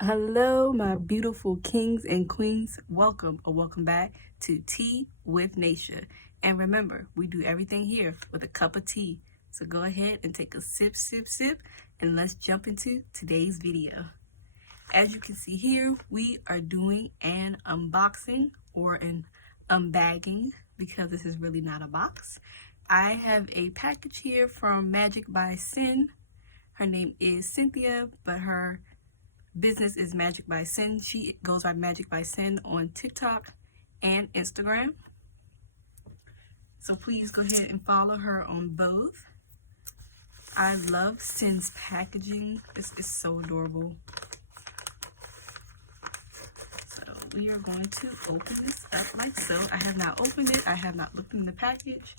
Hello, my beautiful kings and queens. Welcome or welcome back to Tea with Naisha. And remember, we do everything here with a cup of tea. So go ahead and take a sip, and let's jump into today's video. As you can see here, we are doing an unboxing or an unbagging because this is really not a box. I have a package here from MagicbyCyn. Her name is Cynthia, but her business is MagicbyCyn. She goes by MagicbyCyn on TikTok and Instagram. So please go ahead and follow her on both. I love Cyn's packaging. This is so adorable. So we are going to open this up like so. I have not opened it. I have not looked in the package.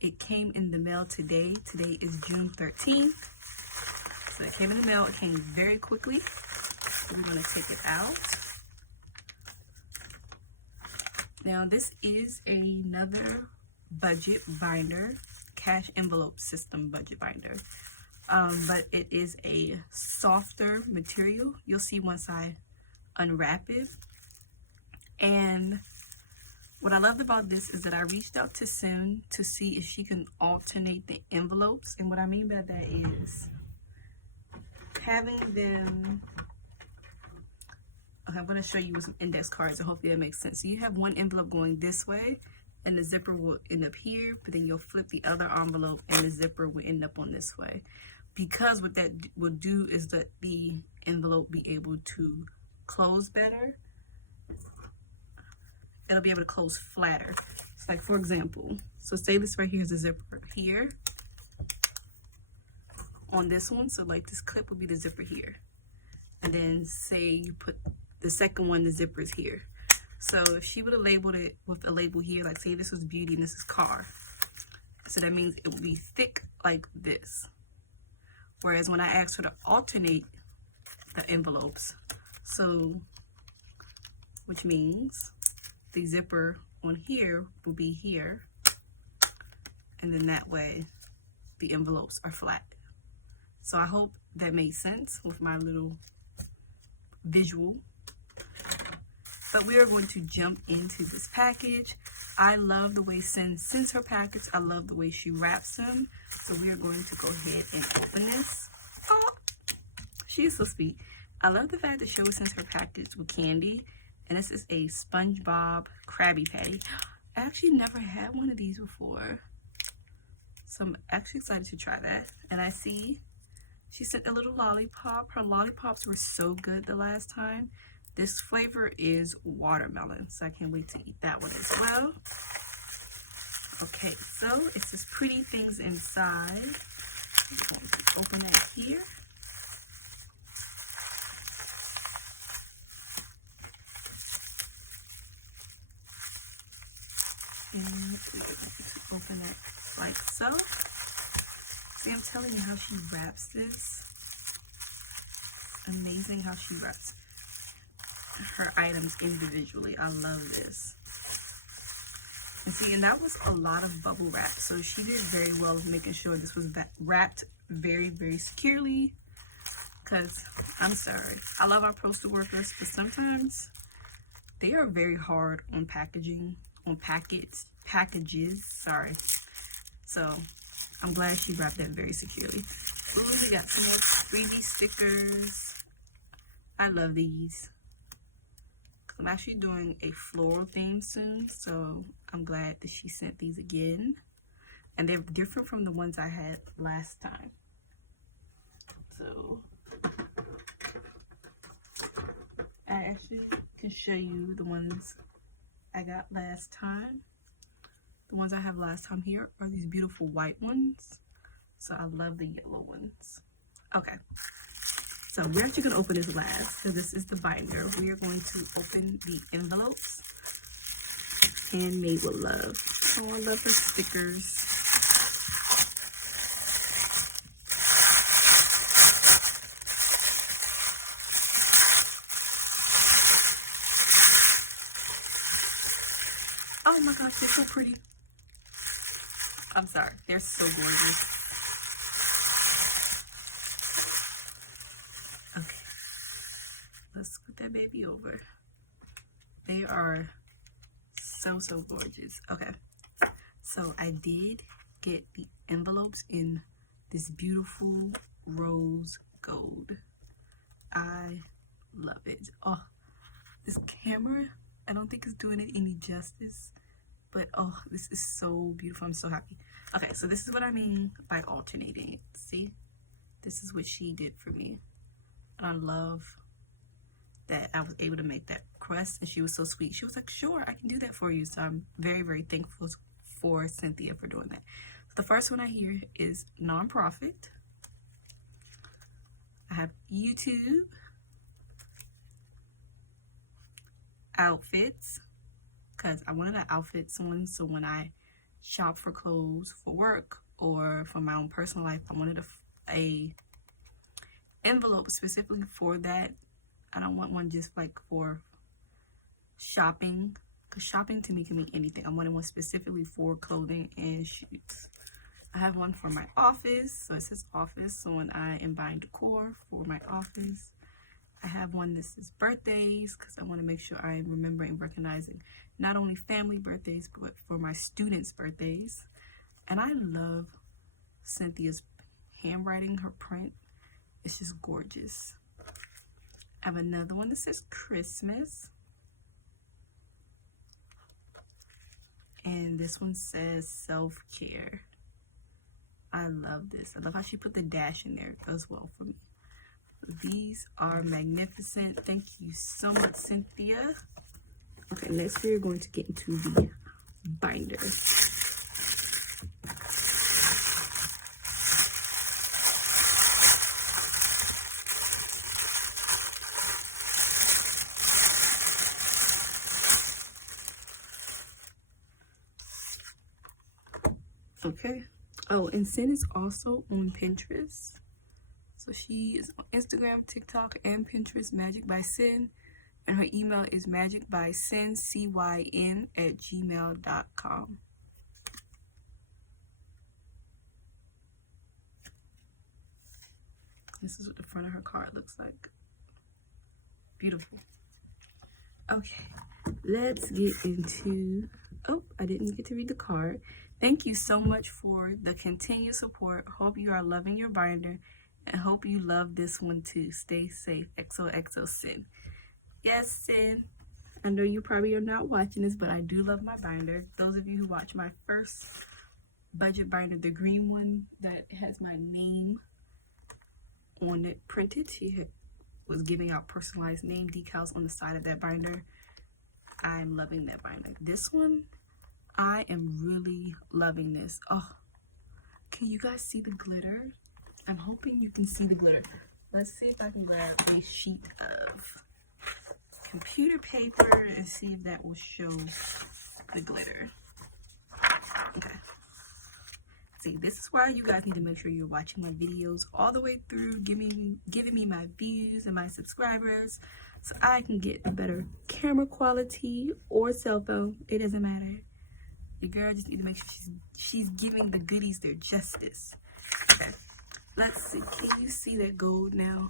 It came in the mail today. Today is June 13th. So it came in the mail. It came very quickly. We're going to take it out. Now this is another budget binder, cash envelope system budget binder. But it is a softer material. You'll see once I unwrap it. And what I loved about this is that I reached out to Cyn to see if she can alternate the envelopes. And what I mean by that is having them. Okay, I'm going to show you with some index cards and hopefully that makes sense. So you have one envelope going this way and the zipper will end up here, but then you'll flip the other envelope and the zipper will end up on this way. Because what that will do is that the envelope be able to close better. It'll be able to close flatter. It's like, for example, so say this right here is the zipper here on this one. So like this clip will be the zipper here. And then say you put the second one, the zipper is here. So if she would have labeled it with a label here, like say this was beauty and this is car. So that means it will be thick like this. Whereas when I asked her to alternate the envelopes, so which means the zipper on here will be here. And then that way the envelopes are flat. So I hope that made sense with my little visual. But we are going to jump into this package. I love the way Cyn sends her package. I love the way she wraps them. So we are going to go ahead and open this. Oh, she is so sweet. I love the fact that she always sends her package with candy. And this is a SpongeBob Krabby Patty. I actually never had one of these before. So I'm actually excited to try that. And I see she sent a little lollipop. Her lollipops were so good the last time. This flavor is watermelon, so I can't wait to eat that one as well. Okay, so it says pretty things inside. I'm going to open that here. And we're going to open it like so. See, I'm telling you how she wraps this. Amazing how she wraps her items individually. I love this. And see, and that was a lot of bubble wrap. So she did very well of making sure this was wrapped very, very securely. Because, I'm sorry, I love our postal workers, but sometimes they are very hard on packaging, on packages, sorry. So, I'm glad she wrapped that very securely. Ooh, we got some more freebie stickers. I love these. I'm actually doing a floral theme soon, so I'm glad that she sent these again. And they're different from the ones I had last time. So, I actually can show you the ones I got last time. The ones I have last time here are these beautiful white ones. So I love the yellow ones. Okay. So we're actually going to open this last. So this is the binder. We are going to open the envelopes. Handmade with love. Oh, I love the stickers. Oh my gosh, they're so pretty. I'm sorry, they're so gorgeous. Okay, that baby over. They are so gorgeous. Okay, so I did get the envelopes in this beautiful rose gold. I love it. Oh, this camera, I don't think it's doing it any justice, but oh, this is so beautiful. I'm so happy. Okay, so this is what I mean by alternating it. See, this is what she did for me, and I love that I was able to make that request, and she was so sweet. She was like, sure, I can do that for you. So I'm very thankful for Cynthia for doing that. So the first one I hear is nonprofit. I have YouTube, outfits, because I wanted an outfits one, so when I shop for clothes for work or for my own personal life, I wanted a envelope specifically for that. I don't want one just like for shopping, because shopping to me can mean anything. I wanted one specifically for clothing and shoots. I have one for my office, so it says office, so when I am buying decor for my office. I have one that says birthdays, because I want to make sure I am remembering and recognizing not only family birthdays, but for my students' birthdays. And I love Cynthia's handwriting, her print. It's just gorgeous. I have another one that says Christmas. And this one says self-care. I love this. I love how she put the dash in there. It does well for me. These are magnificent. Thank you so much, Cynthia. Okay, next we're going to get into the binder. Okay. Oh, and Cyn is also on Pinterest. So she is on Instagram, TikTok, and Pinterest, MagicbyCyn. And her email is magicbycyn, cyn@gmail.com. This is what the front of her card looks like. Beautiful. Okay, let's get into... Oh, I didn't get to read the card. Thank you so much for the continued support. Hope you are loving your binder, and hope you love this one too. Stay safe. XOXO Cyn. Yes, Cyn. I know you probably are not watching this, but I do love my binder. Those of you who watch my first budget binder, the green one that has my name on it printed, she was giving out personalized name decals on the side of that binder. I'm loving that binder. This one, I am really loving this. Oh, can you guys see the glitter? I'm hoping you can see the glitter. Let's see if I can grab a sheet of computer paper and see if that will show the glitter. Okay. See, this is why you guys need to make sure you're watching my videos all the way through, giving me my views and my subscribers, so I can get a better camera quality or cell phone. It doesn't matter. Your girl just need to make sure she's giving the goodies their justice. Okay. Let's see. Can you see that gold now?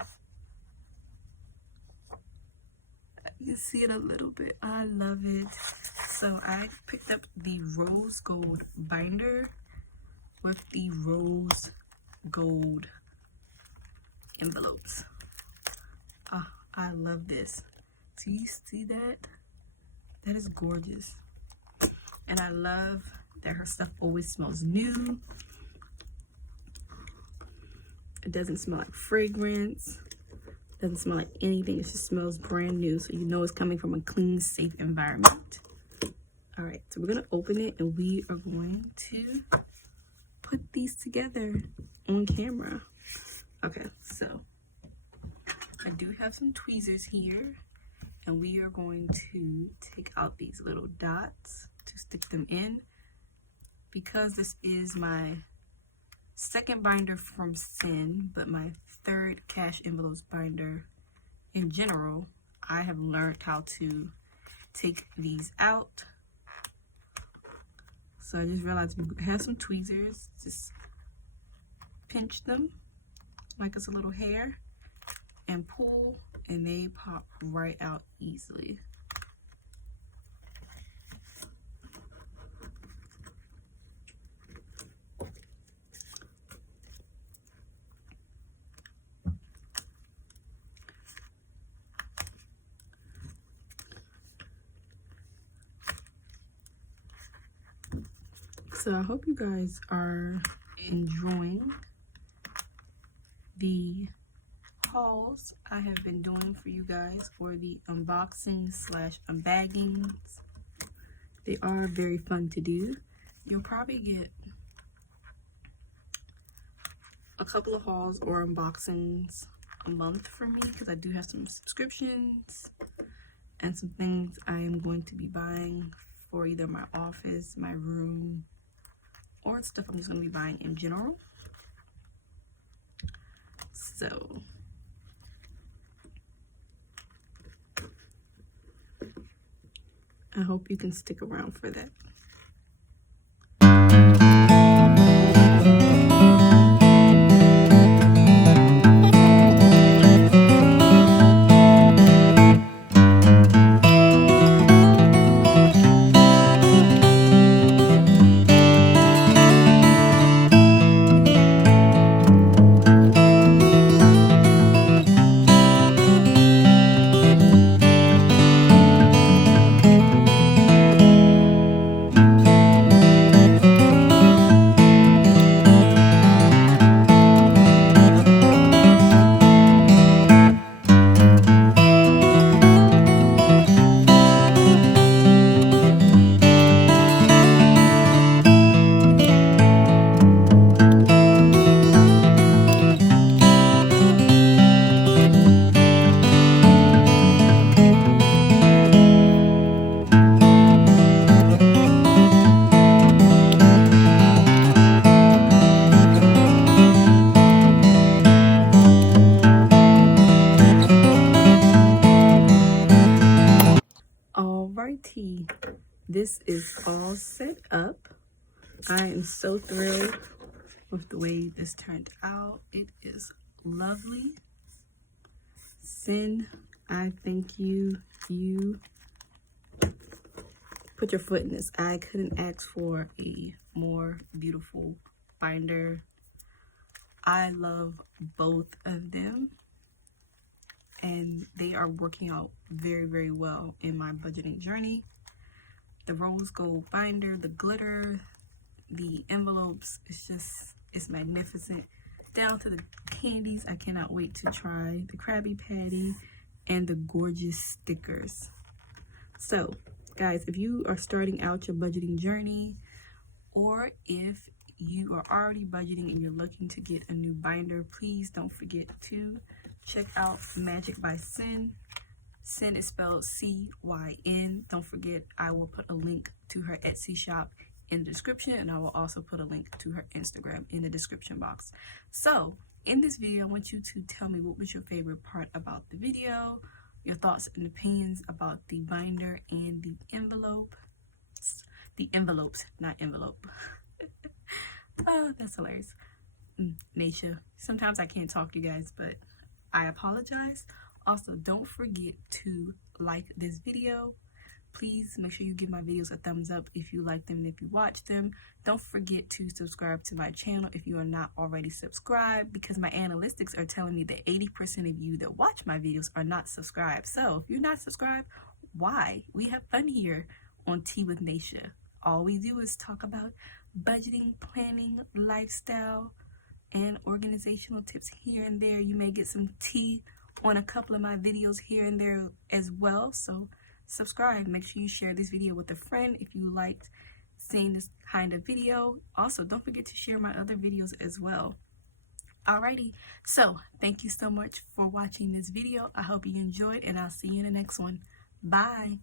You can see it a little bit. I love it. So I picked up the rose gold binder with the rose gold envelopes. Oh, I love this. Do you see that? That is gorgeous. And I love that her stuff always smells new. It doesn't smell like fragrance. It doesn't smell like anything. It just smells brand new. So you know it's coming from a clean, safe environment. All right, so we're gonna open it and we are going to put these together on camera. Okay, so I do have some tweezers here, and we are going to take out these little dots to stick them in. Because this is my second binder from Cyn, but my third cash envelopes binder in general, I have learned how to take these out. So I just realized we have some tweezers. Just pinch them like it's a little hair and pull, and they pop right out easily. So I hope you guys are enjoying the hauls I have been doing for you guys, or the unboxing slash unbaggings. They are very fun to do. You'll probably get a couple of hauls or unboxings a month from me, because I do have some subscriptions and some things I am going to be buying for either my office, my room, or stuff I'm just going to be buying in general. So I hope you can stick around for that. Alrighty, this is all set up. I am so thrilled with the way this turned out. It is lovely. Cyn, I thank you. You put your foot in this. I couldn't ask for a more beautiful binder. I love both of them, and they are working out very, very well in my budgeting journey. The rose gold binder, the glitter, the envelopes, it's magnificent. Down to the candies, I cannot wait to try the Krabby Patty and the gorgeous stickers. So guys, if you are starting out your budgeting journey, or if you are already budgeting and you're looking to get a new binder, please don't forget to check out MagicbyCyn. Cyn is spelled C-Y-N. Don't forget, I will put a link to her Etsy shop in the description, and I will also put a link to her Instagram in the description box. So in this video, I want you to tell me what was your favorite part about the video, your thoughts and opinions about the binder and the envelope. The envelopes, not envelope. Oh, that's hilarious. Naisha, sometimes I can't talk to you guys, but I apologize. Also, don't forget to like this video. Please make sure you give my videos a thumbs up if you like them and if you watch them. Don't forget to subscribe to my channel if you are not already subscribed, because my analytics are telling me that 80% of you that watch my videos are not subscribed. So if you're not subscribed, why? We have fun here on Tea with Naisha. All we do is talk about budgeting, planning, lifestyle, and organizational tips here and there. You may get some tea on a couple of my videos here and there as well. So subscribe. Make sure you share this video with a friend if you liked seeing this kind of video. Also, don't forget to share my other videos as well. Alrighty, so thank you so much for watching this video. I hope you enjoyed, and I'll see you in the next one. Bye.